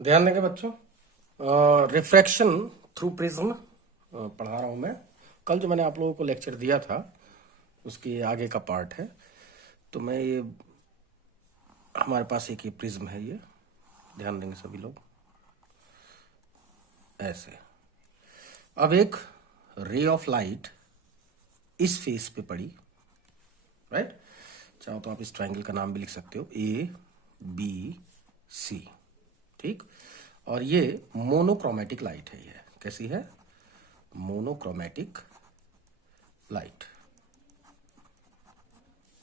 ध्यान देंगे बच्चों। रिफ्रैक्शन थ्रू प्रिज्म पढ़ा रहा हूं मैं। कल जो मैंने आप लोगों को लेक्चर दिया था उसके आगे का पार्ट है। तो मैं ये हमारे पास एक ये प्रिज्म है, ये ध्यान देंगे सभी लोग। ऐसे अब एक रे ऑफ लाइट इस फेस पे पड़ी, राइट। चाहो तो आप इस ट्रायंगल का नाम भी लिख सकते हो, ए बी सी, ठीक। और ये मोनोक्रोमेटिक लाइट है। ये कैसी है? मोनोक्रोमेटिक लाइट,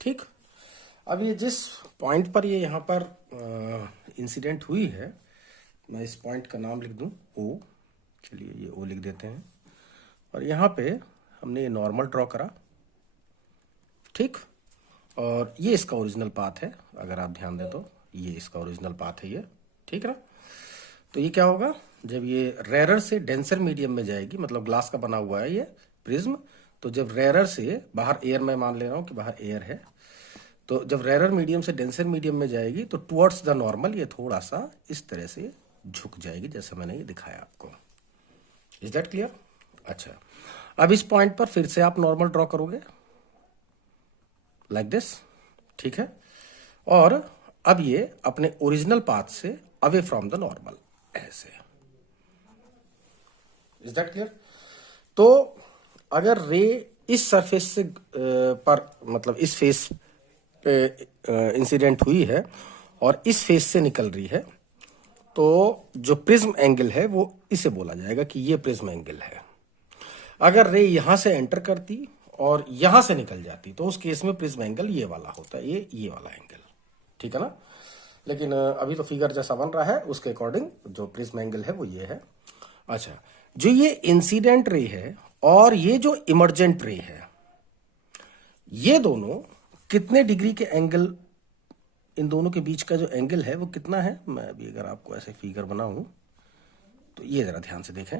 ठीक। अब ये जिस पॉइंट पर ये यहाँ पर इंसिडेंट हुई है, मैं इस पॉइंट का नाम लिख दूं ओ। चलिए ये ओ लिख देते हैं। और यहाँ पे हमने ये नॉर्मल ड्रॉ करा, ठीक। और ये इसका ओरिजिनल पाथ है, अगर आप ध्यान दें तो ये इसका ओरिजिनल पाथ है, ये ठीक ना। तो ये क्या होगा, जब ये रेरर से डेंसर मीडियम में जाएगी, मतलब ग्लास का बना हुआ है ये प्रिज्म, तो जब रेरर से बाहर एयर, मैं मान ले रहा हूं कि बाहर एयर है, तो जब रेरर मीडियम से डेंसर मीडियम में जाएगी तो टुवर्ड्स द नॉर्मल ये थोड़ा सा इस तरह से झुक जाएगी, जैसे मैंने ये दिखाया आपको। Is that clear? अच्छा, अब इस पॉइंट पर फिर से आप नॉर्मल ड्रॉ करोगे लाइक दिस, ठीक है। और अब ये अपने ओरिजिनल पाथ से अवे फ्रॉम द नॉर्मल, ऐसे। Is that clear? तो अगर रे इस सरफेस से पर, मतलब इस फेस पे इंसिडेंट हुई है और इस फेस से निकल रही है, तो जो प्रिज्म एंगल है वो इसे बोला जाएगा कि ये प्रिज्म एंगल है। अगर रे यहां से एंटर करती और यहां से निकल जाती तो उस केस में प्रिज्म एंगल ये वाला होता है, ये वाला एंगल, ठीक है ना। लेकिन अभी तो फिगर जैसा बन रहा है उसके अकॉर्डिंग जो प्रिज्म एंगल है वो ये है। अच्छा, जो ये इंसिडेंट रे है और ये जो इमर्जेंट रे है, ये दोनों कितने डिग्री के एंगल, इन दोनों के बीच का जो एंगल है वो कितना है, मैं अभी अगर आपको ऐसे फिगर बनाऊं तो ये जरा ध्यान से देखें।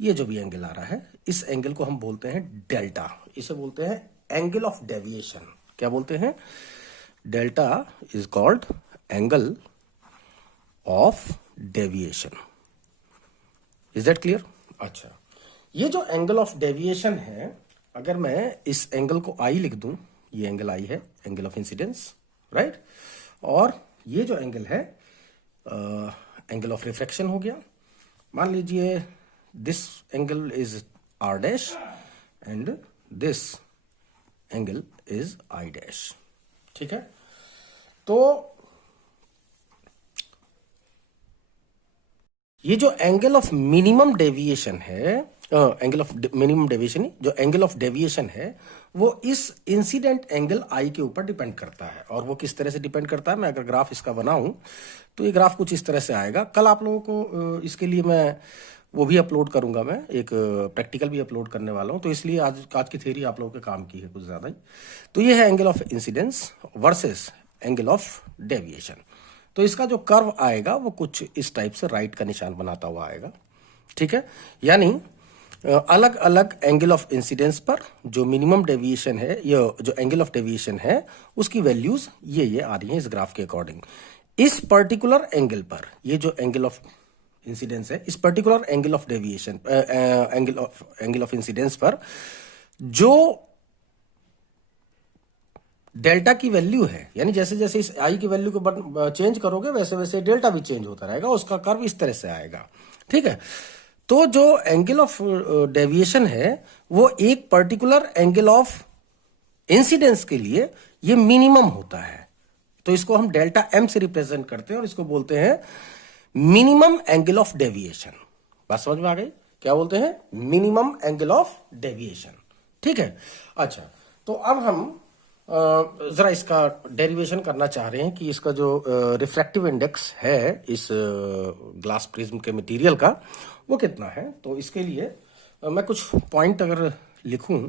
ये जो भी एंगल आ रहा है, इस एंगल को हम बोलते हैं डेल्टा। इसे बोलते हैं एंगल ऑफ डेविएशन। क्या बोलते हैं? Delta is called angle of deviation. Is that clear? अच्छा, ये जो एंगल ऑफ डेविएशन है, अगर मैं इस एंगल को आई लिख दूं, ये एंगल आई है, एंगल ऑफ इंसिडेंस, राइट। और ये जो एंगल है एंगल ऑफ रिफ्रैक्शन हो गया। मान लीजिए this angle is R dash and this angle is I dash, ठीक है। तो ये जो एंगल ऑफ मिनिमम डेविएशन है, एंगल ऑफ मिनिमम डेविएशन, जो एंगल ऑफ डेविएशन है वो इस इंसिडेंट एंगल आई के ऊपर डिपेंड करता है। और वो किस तरह से डिपेंड करता है, मैं अगर ग्राफ इसका बनाऊं तो ये ग्राफ कुछ इस तरह से आएगा। कल आप लोगों को इसके लिए मैं वो भी अपलोड करूंगा, मैं एक प्रैक्टिकल भी अपलोड करने वाला हूं, तो इसलिए आज की थ्योरी आप लोगों के काम की है कुछ ज्यादा ही। तो ये है angle of incidence versus angle of deviation. तो इसका जो कर्व आएगा वो कुछ इस टाइप से राइट का निशान बनाता हुआ आएगा, ठीक है। यानी अलग अलग एंगल ऑफ इंसिडेंस पर जो मिनिमम डेविएशन है, ये जो एंगल ऑफ डेविएशन है उसकी वैल्यूज ये आ रही हैं इस ग्राफ के अकॉर्डिंग। इस पर्टिकुलर एंगल पर, ये जो एंगल ऑफ इंसिडेंस है, इस particular angle of deviation, angle of incidence पर जो डेल्टा की वैल्यू है, यानी जैसे जैसे इस आई की वैल्यू को चेंज करोगे वैसे वैसे डेल्टा भी चेंज होता रहेगा, उसका कर्व इस तरह से आएगा, ठीक है। तो जो एंगल ऑफ डेविएशन है वो एक पर्टिकुलर एंगल ऑफ इंसिडेंस के लिए ये मिनिमम होता है। तो इसको हम डेल्टा एम से रिप्रेजेंट करते हैं और इसको बोलते हैं मिनिमम एंगल ऑफ डेविएशन। बात समझ में आ गई? क्या बोलते हैं? मिनिमम एंगल ऑफ डेविएशन, ठीक है। अच्छा, तो अब हम जरा इसका डेरिवेशन करना चाह रहे हैं कि इसका जो रिफ्रैक्टिव इंडेक्स है इस ग्लास प्रिज्म के मटेरियल का वो कितना है। तो इसके लिए मैं कुछ पॉइंट अगर लिखूं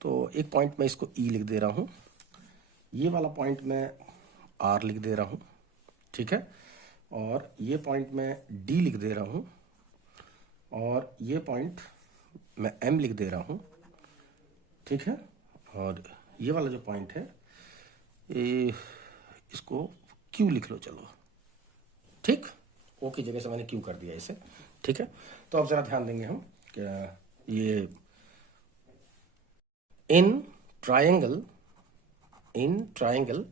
तो एक पॉइंट मैं इसको ई लिख दे रहा हूं, ये वाला पॉइंट मैं आर लिख दे रहा हूं, ठीक है। और ये पॉइंट मैं डी लिख दे रहा हूं और ये पॉइंट मैं एम लिख दे रहा हूं, ठीक है। और ये वाला जो पॉइंट है ये, इसको क्यू लिख लो, चलो, ठीक। ओ की जगह से मैंने क्यू कर दिया इसे, ठीक है। तो अब जरा ध्यान देंगे हम क्या ये इन ट्रायंगल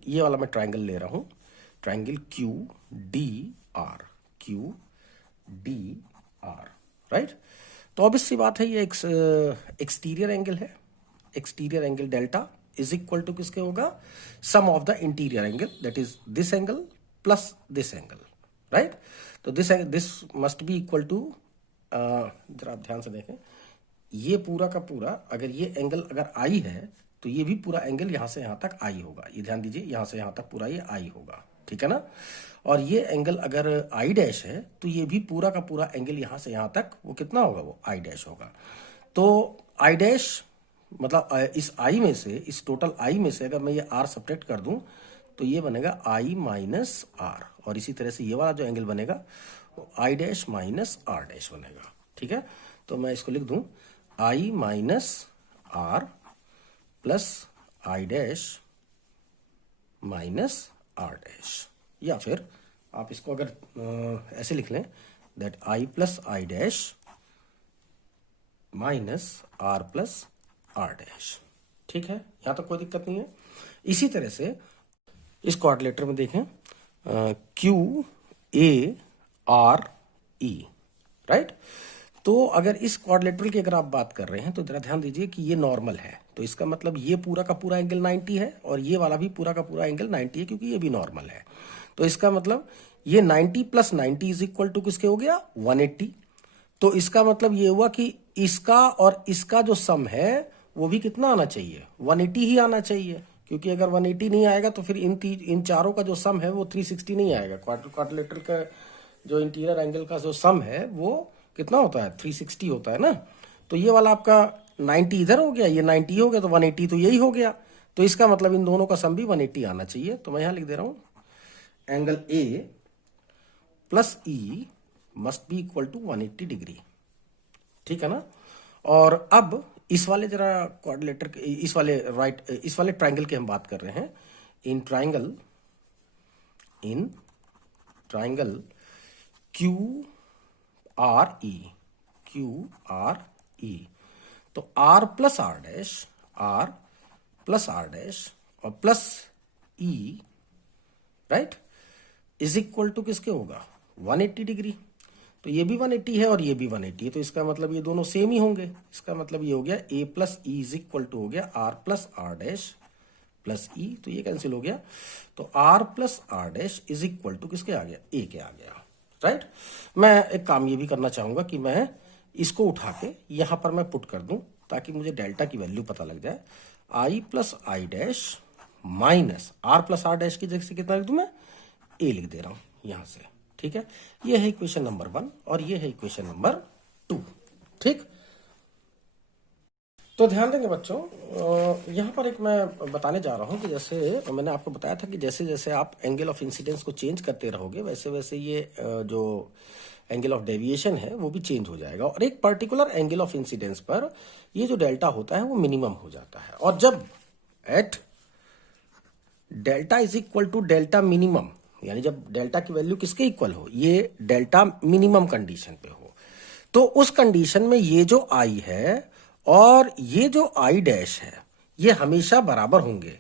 ये वाला मैं ट्रायंगल ले रहा हूं, triangle Q D R, Q D R, right. तो अब इससी बात है ये एक्सटीरियर एंगल है, exterior angle delta is equal to किसके होगा, sum of the interior angle, that is this angle plus this angle, right. तो this must be equal to, जरा आप ध्यान से देखें, ये पूरा का पूरा अगर ये एंगल अगर आई है तो ये भी पूरा एंगल यहां से यहां तक आई होगा, ये ध्यान दीजिए, यहां से यहां तक पूरा ये आई होगा, ठीक है ना। और ये एंगल अगर आई डैश है तो ये भी पूरा का पूरा एंगल यहां से यहां तक वो कितना होगा, वो आई डैश होगा। तो आई डैश मतलब इस आई में से, इस टोटल आई में से अगर मैं ये आर सब्ट्रैक्ट कर दूं तो ये बनेगा आई माइनस आर, और इसी तरह से ये वाला जो एंगल बनेगा वो I dash minus R dash बनेगा, ठीक है। तो मैं इसको लिख दूं I minus R plus I dash minus R dash, या फिर आप इसको अगर ऐसे लिख लें that I plus I dash minus R plus R dash, ठीक है, यहां तक कोई दिक्कत नहीं है। इसी तरह से इस क्वाड्रिलेटर में देखें Q A R E, right. तो अगर इस क्वाड्रिलेटरल की अगर आप बात कर रहे हैं तो जरा ध्यान दीजिए कि ये नॉर्मल है, तो इसका मतलब ये पूरा का पूरा एंगल 90 है और ये वाला भी पूरा का पूरा एंगल 90 है, क्योंकि ये भी नॉर्मल है। तो इसका मतलब ये 90 प्लस 90 इज इक्वल टू किसके हो गया, 180। तो इसका मतलब ये हुआ कि इसका और इसका जो सम है वो भी कितना आना चाहिए, 180 ही आना चाहिए, क्योंकि अगर 180 नहीं आएगा तो फिर इन चारों का जो सम है वो 360 नहीं आएगा। क्वाड्रिलेटरल का जो इंटीरियर एंगल का जो सम है वो कितना होता है, 360 होता है ना। तो ये वाला आपका 90 इधर हो गया, ये 90 हो गया, तो 180 तो यही हो गया। तो इसका मतलब इन दोनों का सम भी 180 आना चाहिए। तो मैं यहां लिख दे रहा हूं angle A plus E must be equal to 180 degree, ठीक है ना। और अब इस वाले जरा क्वाड्रिलेटर, इस वाले ट्राइंगल की हम बात कर रहे हैं। In triangle Q R E, तो आर प्लस आर डैश और plus E, right, is equal to किसके होगा, 180 डिग्री। तो ये भी 180 है और ये भी 180 है, तो इसका मतलब ये दोनों सेम ही होंगे। इसका मतलब ये हो गया a plus E is equal to हो गया r plus R dash plus E, तो ये कैंसिल हो गया। तो r plus R dash is equal to किसके आ गया, a के आ गया, राइट। मैं एक काम ये भी करना चाहूंगा कि मैं इसको उठा के यहां पर मैं पुट कर दूं ताकि मुझे डेल्टा की वैल्यू पता लग जाए। I plus I dash minus R plus R dash की जगह से कितना लिख दूं मैं, a लिख दे रहा हूं यहां से, ठीक है। ये है इक्वेशन नंबर 1 और ये है इक्वेशन नंबर 2, ठीक। तो ध्यान देंगे बच्चों, यहाँ पर एक मैं बताने जा रहा हूँ कि जैसे मैंने आपको बताया था कि जैसे जैसे आप एंगल ऑफ इंसिडेंस को चेंज करते रहोगे वैसे वैसे ये जो एंगल ऑफ डेविएशन है वो भी चेंज हो जाएगा, और एक पर्टिकुलर एंगल ऑफ इंसिडेंस पर ये जो डेल्टा होता है वो मिनिमम हो जाता है। और जब at delta is equal to delta minimum, यानी जब डेल्टा की वैल्यू किसके इक्वल हो, ये डेल्टा मिनिमम कंडीशन पे हो, तो उस कंडीशन में ये जो आई है और ये जो आई डैश है ये हमेशा बराबर होंगे,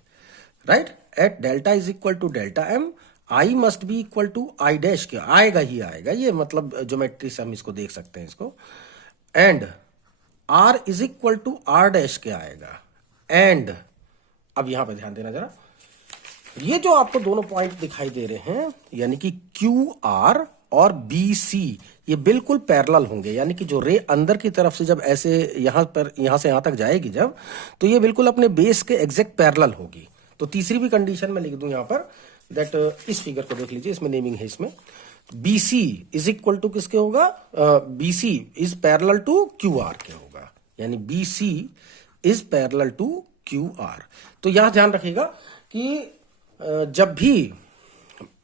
right. At delta is equal to delta M, I must be equal to I dash के, आएगा ही आएगा, ये मतलब ज्योमेट्री से हम इसको देख सकते हैं इसको। And R is equal to R dash के आएगा। एंड अब यहां पे ध्यान देना जरा, ये जो आपको दोनों पॉइंट दिखाई दे रहे हैं यानी कि क्यू आर और बी सी, ये बिल्कुल पैरेलल होंगे, यानी कि जो रे अंदर की तरफ से जब ऐसे यहां से यहां तक जाएगी जब, तो ये बिल्कुल अपने बेस के एग्जैक्ट पैरेलल होगी। तो तीसरी भी कंडीशन में लिख दूं यहां पर दैट, इस फिगर को देख लीजिए, इसमें नेमिंग है, इसमें B C is equal to किसके होगा, B C is parallel to Q R के होगा, यानी B C is parallel to Q R. तो यहां ध्यान रखिएगा कि जब भी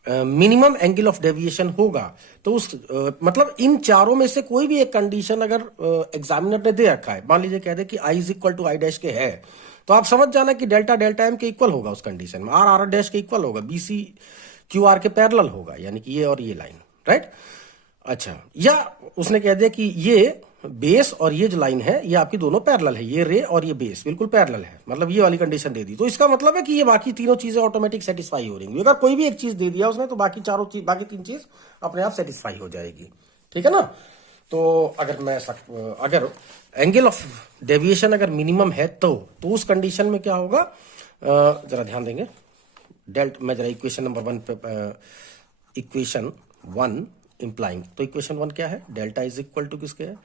मिनिमम एंगल ऑफ डेविएशन होगा तो उस मतलब इन चारों में से कोई भी एक कंडीशन अगर एग्जामिनर ने दे रखा है, मान लीजिए कह दे कि I is equal to I dash के है, तो आप समझ जाना कि डेल्टा डेल्टा एम के इक्वल होगा उस कंडीशन में, आर आर डैश के इक्वल होगा, बी सी क्यू आर के पैरेलल होगा, यानी कि ये और ये लाइन, राइट। अच्छा, या उसने कह दिया कि ये बेस और ये जो लाइन है ये आपकी दोनों पैरेलल है, ये रे और ये बेस बिल्कुल पैरेलल है, मतलब ये वाली कंडीशन दे दी, तो इसका मतलब है कि ये बाकी तीनों चीजें ऑटोमेटिक सेटिस्फाई हो रही। अगर कोई भी एक चीज दे दिया उसने तो बाकी चारों चीज, बाकी तीन चीज अपने आप सेटिस्फाई हो जाएगी। ठीक है ना। तो अगर एंगल ऑफ डेविएशन अगर मिनिमम है तो उस कंडीशन में क्या होगा, जरा ध्यान देंगे। मैं जरा इक्वेशन नंबर 1 पे, इक्वेशन 1 इंप्लाइंग, तो इक्वेशन 1 क्या है, डेल्टा इज इक्वल टू किसके है,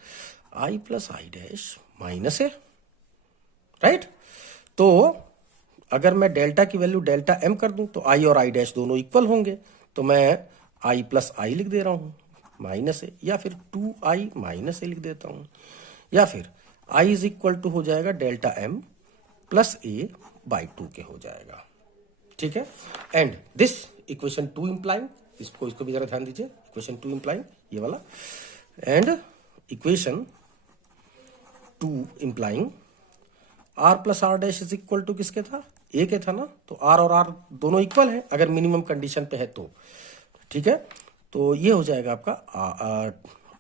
I plus I dash minus A, right. तो अगर मैं डेल्टा की वैल्यू डेल्टा एम कर दूं तो आई और आई डैश दोनों इक्वल होंगे, तो मैं आई प्लस आई लिख दे रहा हूं माइनस ए, या फिर 2i माइनस ए लिख देता हूं, या फिर आई इज इक्वल टू हो जाएगा delta M plus A by 2 के हो जाएगा। ठीक है। एंड दिस इक्वेशन 2 इंप्लाइंग, इसको भी जरा ध्यान दीजिए, इक्वेशन 2 इंप्लाइंग ये वाला, and equation 2 implying R plus R dash is equal to किसके था, ए के था ना, तो आर और आर दोनों इक्वल है अगर मिनिमम कंडीशन पे है तो। ठीक है। तो ये हो जाएगा आपका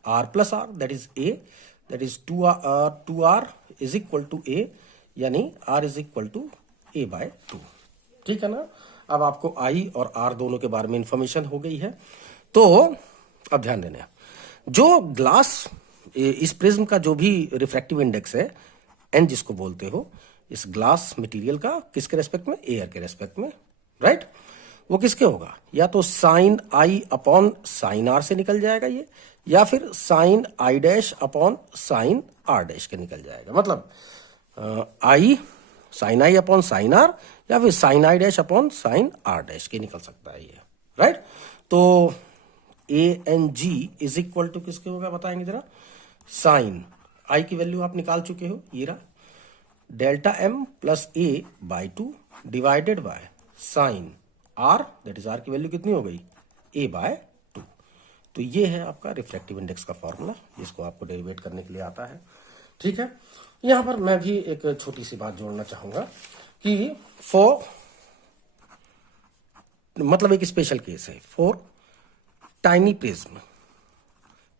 R plus R that is A, that is 2r is equal to A, यानी R is equal to A by 2। ठीक है ना। अब आपको आई और आर दोनों के बारे में इंफॉर्मेशन हो गई है। तो अब ध्यान देना, जो ग्लास, इस प्रिज्म का जो भी रिफ्रैक्टिव इंडेक्स है एन जिसको बोलते हो, इस ग्लास मटेरियल का किसके रेस्पेक्ट में, एयर के रेस्पेक्ट में, राइट। वो किसके होगा, या तो sine I upon sine R से निकल जाएगा ये, या फिर sine I dash upon sine R dash के निकल जाएगा। मतलब I sine I upon sine R, या फिर sine I dash upon sine R dash के निकल सकता है ये, राइट। तो A N G is equal to किसके होगा बताएंगे जरा, साइन आई की वैल्यू आप निकाल चुके हो, ये रहा, delta M plus A by 2 divided by sine R, that is R की वैल्यू कितनी हो गई, ए बाय 2। तो ये है आपका रिफ्रैक्टिव इंडेक्स का फॉर्मूला, जिसको आपको डेरिवेट करने के लिए आता है। ठीक है। यहां पर मैं भी एक छोटी सी बात जोड़ना चाहूंगा कि मतलब एक स्पेशल केस है for tiny prism.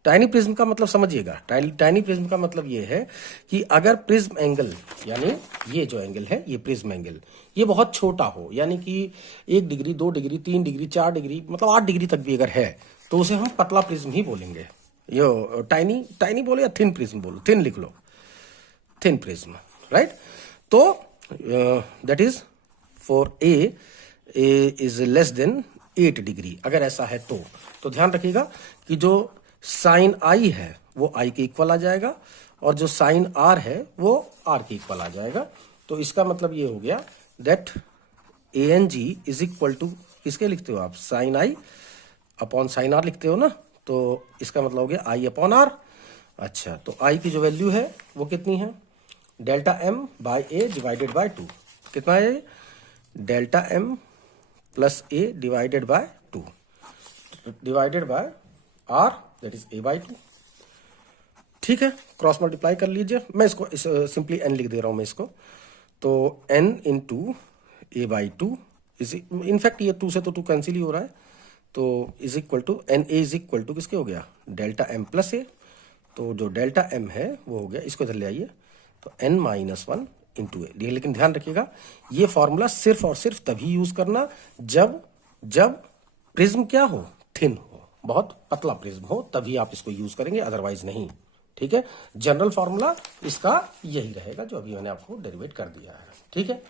Tiny prism का मतलब समझिएगा, टाइनी प्रिज्म का मतलब ये है कि अगर प्रिज्म एंगल, यानी ये जो एंगल है ये प्रिज्म एंगल, ये बहुत छोटा हो, यानी कि 1 डिग्री 2 डिग्री 3 डिग्री 4 डिग्री मतलब 8 डिग्री तक भी अगर है तो उसे हम पतला प्रिज्म ही बोलेंगे। यो टाइनी बोलो या थिन प्रिज्म बोलो, थिन लिख लो, थिन प्रिज्म, राइट। तो that is for a is less than 8 degree, अगर ऐसा है तो ध्यान रखिएगा कि जो साइन आई है वो आई के इक्वल आ जाएगा, और जो साइन आर है वो आर के इक्वल आ जाएगा। तो इसका मतलब ये हो गया that A N G is equal to किसके लिखते हो आप, sine I upon sine R लिखते हो ना, तो इसका मतलब हो गया आई अपॉन आर। अच्छा, तो आई की जो वैल्यू है वो कितनी है, delta M by A divided by 2, कितना है, delta M plus A divided by 2 divided by R that is A by 2। ठीक है, क्रॉस मल्टीप्लाई कर लीजिए, मैं इसको सिंपली एन लिख दे रहा हूं मैं इसको, तो N into A by 2 is, in fact ये 2 से तो 2 कैंसिल ही हो रहा है, तो is equal to N A is equal to किसके हो गया, डेल्टा एम प्लस ए। तो जो डेल्टा एम है वो हो गया, इसको इधर ले आइए, तो एन माइनस 1 इंटू ए। लेकिन ध्यान रखिएगा ये फॉर्मूला सिर्फ और सिर्फ तभी यूज करना जब प्रिज्म क्या हो, थिन हो, बहुत पतला प्रिज्म हो, तभी आप इसको यूज करेंगे, अदरवाइज नहीं। ठीक है, जनरल फॉर्मूला इसका यही रहेगा जो अभी मैंने आपको डेरिवेट कर दिया है। ठीक है।